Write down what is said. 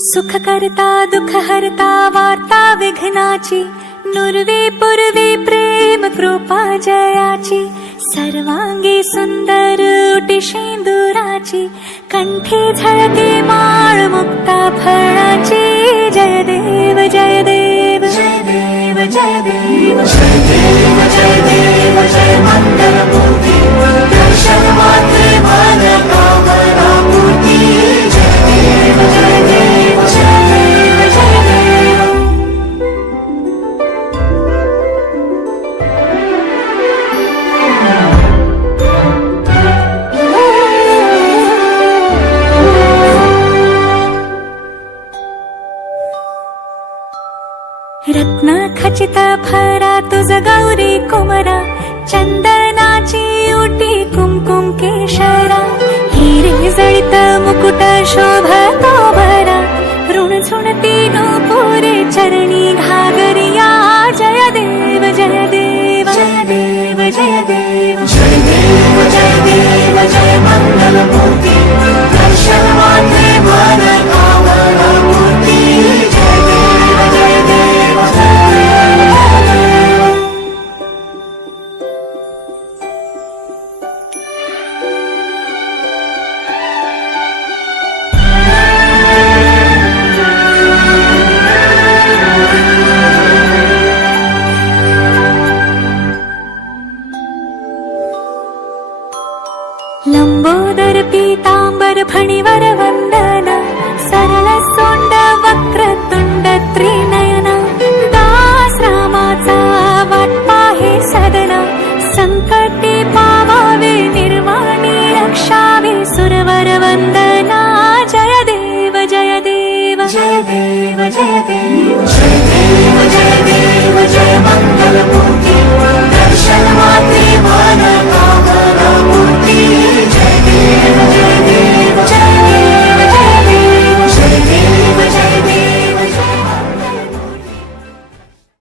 सुख करता दुःख हरता वार्ता विघ्नाची, नुरवी पूर्वी प्रेम कृपा जयाची, सर्वांगी सुंदर उटी शेंदुराची, कंठी झळके माळ मुक्ता फळाची. जय देव जय देव जय देव जय देव जय देव जय देव जय मंगलमूर्ती, दर्शन मात्रे मन कामना पूर्ती. जय देव जय देव जय देव जय देव. रत्न खचित फरा तुझ गौरी कुमरा, चंदनाची उटी कुमकुम केशरा, हिरे जळित मुकुट शोभतो भरा, ऋण झुणती नूपुरे चरणी घागरिया. जय देव जय देव जय देव जय देव जय देव जय देव जय मंगलमूर्ती, दर्शन मात्रे मन कामना पूर्ती. जय देव जय देव जय देव जय देव. लंबोदर पीतांबर फणीवर वंदना, सरळ सोंड वक्रतुंड त्रिनयन,